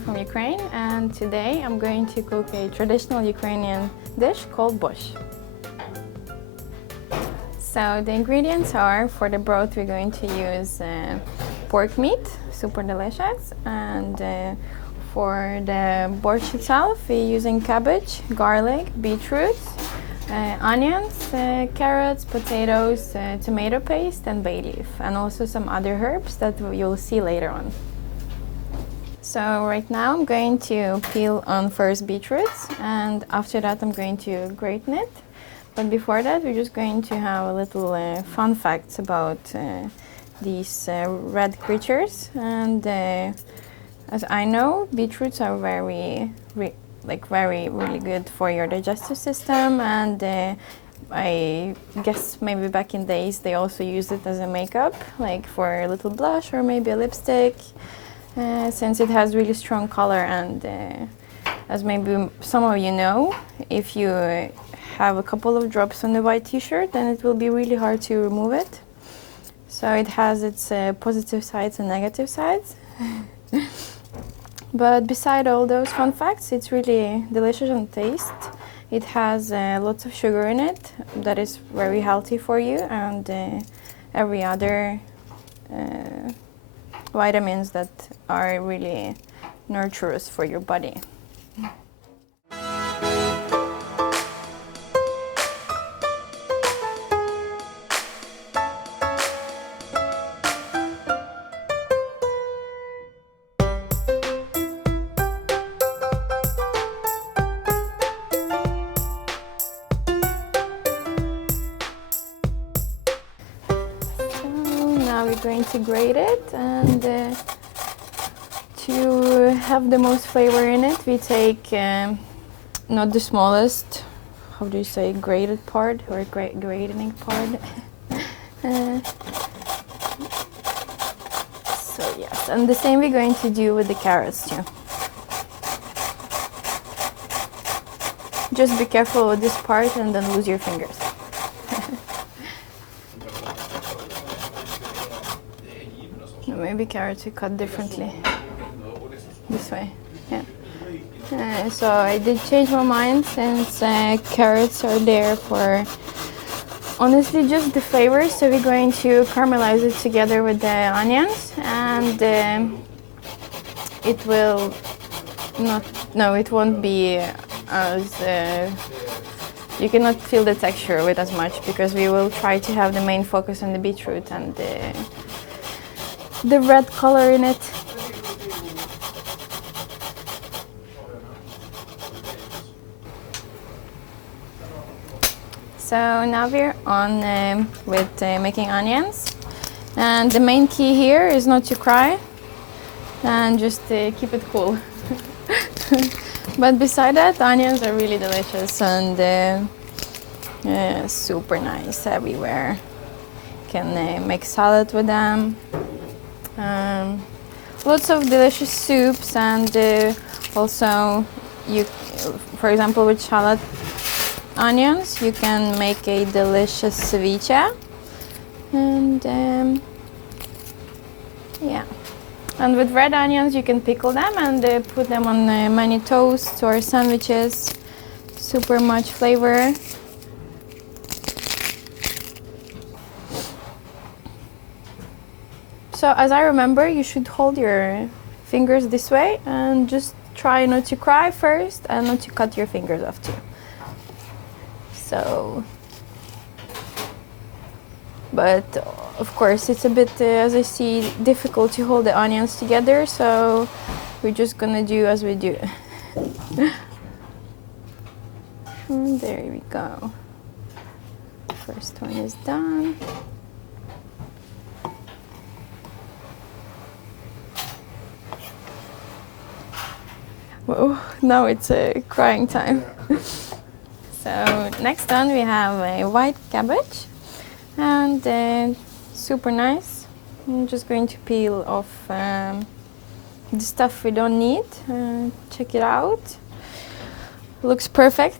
from Ukraine, and today I'm going to cook a traditional Ukrainian dish called Borscht. So the ingredients are, for the broth we're going to use pork meat, super delicious, and for the borscht itself we're using cabbage, garlic, beetroot, onions, carrots, potatoes, tomato paste and bay leaf, and also some other herbs that you'll see later on. So right now I'm going to peel on first beetroots, and after that I'm going to grate it. But before that we're just going to have a little fun facts about these red creatures. And as I know, beetroots are really good for your digestive system, and I guess maybe back in days they also used it as a makeup, like for a little blush or maybe a lipstick, since it has really strong color. And as maybe some of you know, if you have a couple of drops on the white t-shirt, then it will be really hard to remove it. So it has its positive sides and negative sides. But beside all those fun facts, it's really delicious on taste. It has lots of sugar in it that is very healthy for you, and every other vitamins that are really nurturous for your body. Now we're going to grate it, and to have the most flavor in it, we take not the smallest, how do you say, grated part or grating part. So yes, and the same we're going to do with the carrots too. Just be careful with this part and don't lose your fingers. Maybe carrots we cut differently. This way, yeah. So I did change my mind, since carrots are there for honestly just the flavor. So we're going to caramelize it together with the onions, and it will not, no, it won't be as you cannot feel the texture with as much, because we will try to have the main focus on the beetroot and the red color in it. So now we're on with making onions, and the main key here is not to cry and just keep it cool. But beside that, onions are really delicious and super nice everywhere. Can make salad with them. Lots of delicious soups, and also you, for example, with shallot onions, you can make a delicious ceviche. And yeah, and with red onions you can pickle them and put them on many toasts or sandwiches. Super much flavor. So as I remember, you should hold your fingers this way and just try not to cry first and not to cut your fingers off too. So, but of course it's a bit, as I see, difficult to hold the onions together, so we're just gonna do as we do. And there we go. First one is done. Whoa, now it's crying time. So next one we have a white cabbage, and super nice. I'm just going to peel off the stuff we don't need. Check it out. Looks perfect.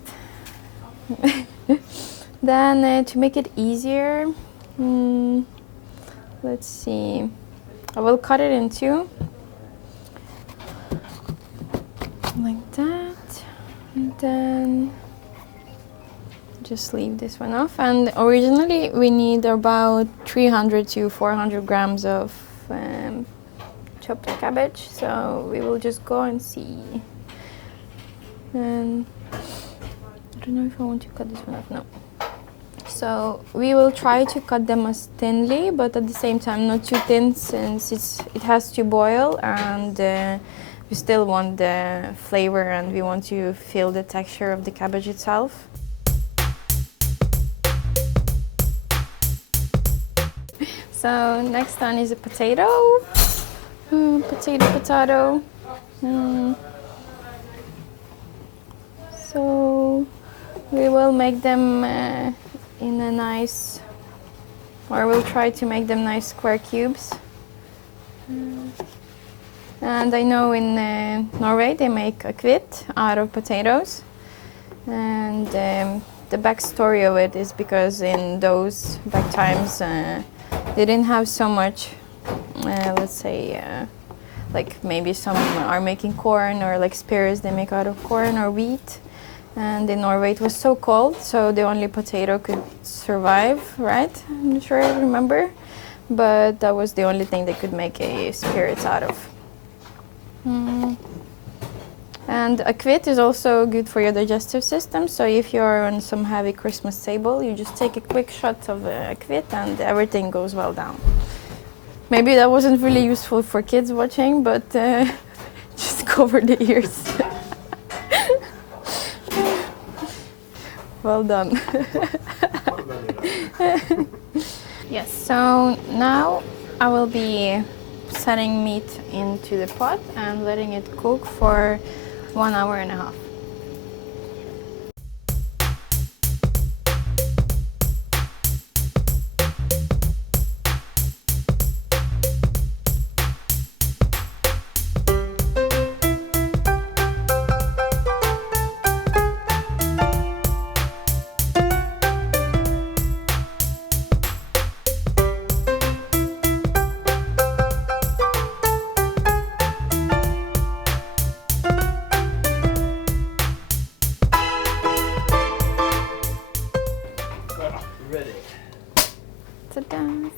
Then to make it easier, let's see. I will cut it in two. like that, and then just leave this one off. And originally we need about 300 to 400 grams of chopped cabbage, so we will just go and see. And I don't know if I want to cut this one off. No. So we will try to cut them as thinly, but at the same time not too thin, since it has to boil, and we still want the flavor and we want to feel the texture of the cabbage itself. So next one is a potato. Potato. So we will make them in a nice, or we'll try to make them nice square cubes. And I know in Norway they make a kvit out of potatoes. And the backstory of it is because in those back times they didn't have so much, let's say, like maybe some are making corn, or like spears they make out of corn or wheat. And in Norway it was so cold, so the only potato could survive, right? I'm not sure I remember. But that was the only thing they could make a spirits out of. And a kvit is also good for your digestive system, so if you're on some heavy Christmas table, you just take a quick shot of a kvit and everything goes well down. Maybe that wasn't really useful for kids watching, but just cover the ears. Well done. Yes, so now I will be setting meat into the pot and letting it cook for 1 hour and a half.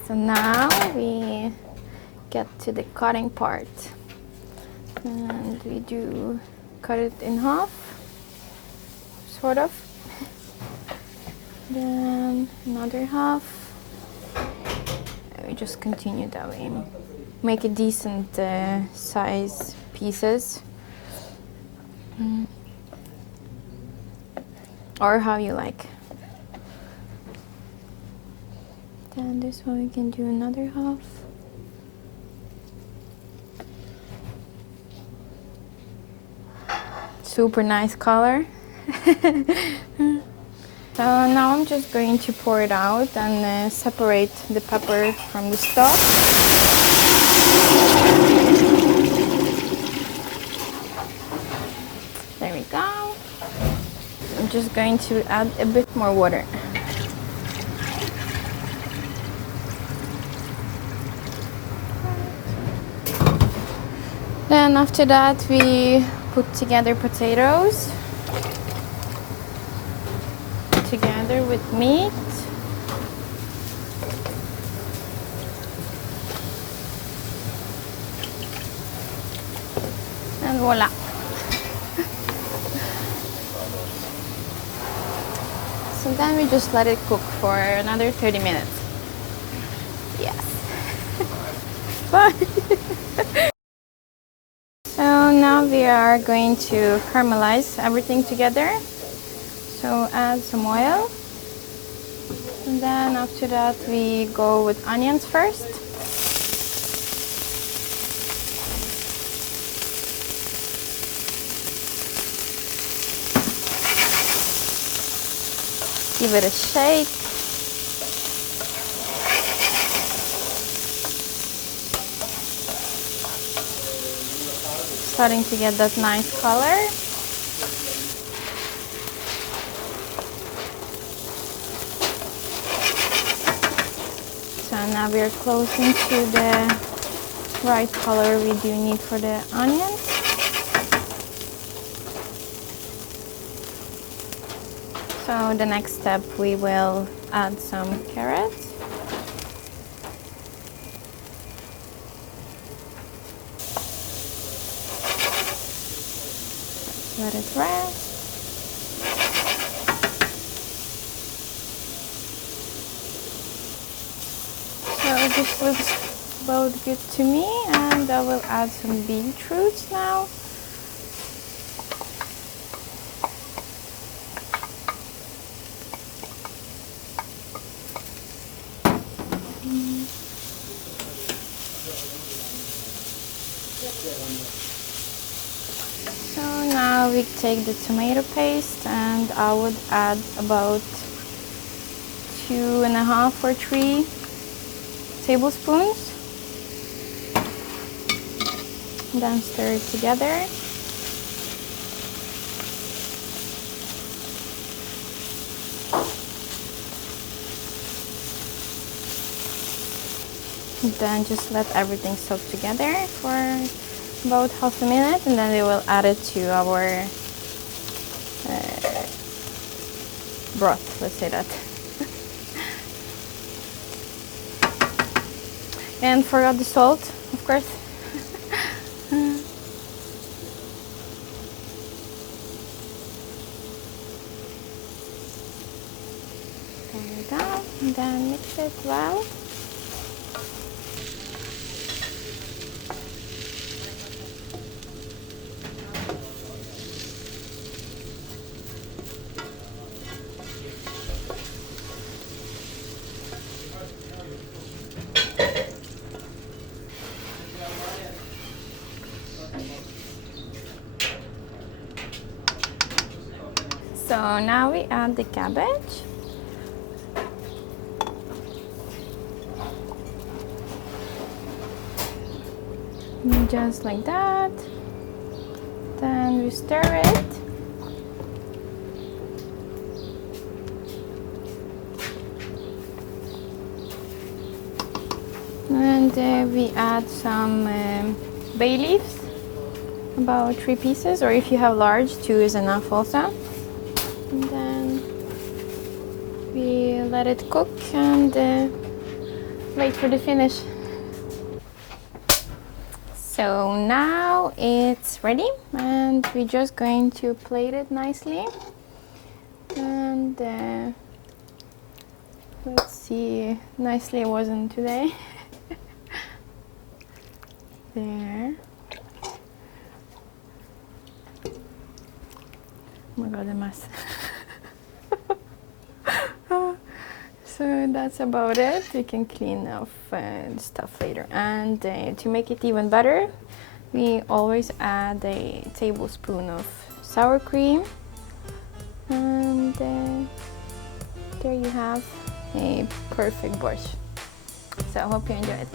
So now we get to the cutting part, and we do cut it in half, sort of, then another half, and we just continue that way. Make a decent size pieces, or how you like. Then this one we can do another half. Super nice color. So now I'm just going to pour it out and separate the pepper from the stalk. There we go. I'm just going to add a bit more water. Then after that we put together potatoes together with meat. And voila. So then we just let it cook for another 30 minutes. Yes. Bye. So now we are going to caramelize everything together. So add some oil. And then after that we go with onions first. Give it a shake. Starting to get that nice color. So now we are closing to the right color we do need for the onions. So the next step, we will add some carrots. Let it rest. So this looks about good to me, and I will add some beetroots now. So now we take the tomato paste, and I would add about 2.5 or 3 tablespoons. Then stir it together. Then just let everything soak together for about half a minute, and then we will add it to our broth, let's say that. And forgot the salt, of course. There we go, and then mix it well. So now we add the cabbage. Just like that. Then we stir it. And we add some bay leaves, about 3 pieces, or if you have large, 2 is enough also. And then we let it cook and wait for the finish. So now it's ready, and we're just going to plate it nicely. And let's see, nicely it wasn't today. There. Oh my god, a mess. So that's about it. You can clean off the stuff later. And to make it even better, we always add a tablespoon of sour cream. And there you have a perfect borscht. So I hope you enjoy it.